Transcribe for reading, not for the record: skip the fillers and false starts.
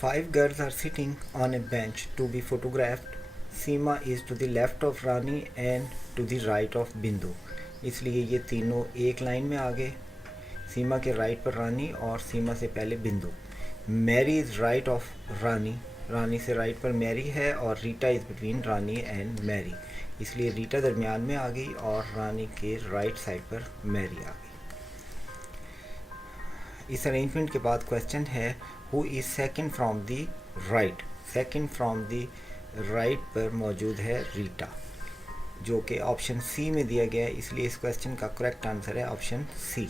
Five girls are sitting on a bench to be photographed. Seema is to the left of Rani and to the right of Bindu. इसलिए ये तीनों एक line में आ गए. सीमा के right पर रानी और सीमा से पहले बिंदु. Mary is right of Rani. Rani से राइट पर मैरी है और Rita is between Rani and Mary. इसलिए रीटा दरमियान में आ गई और रानी के राइट साइड पर मैरी आ गई. इस अरेंजमेंट के बाद क्वेश्चन है who is second from the right. Second from the right पर मौजूद है रीटा, जो कि ऑप्शन सी में दिया गया है. इसलिए इस क्वेश्चन का करेक्ट आंसर है ऑप्शन सी.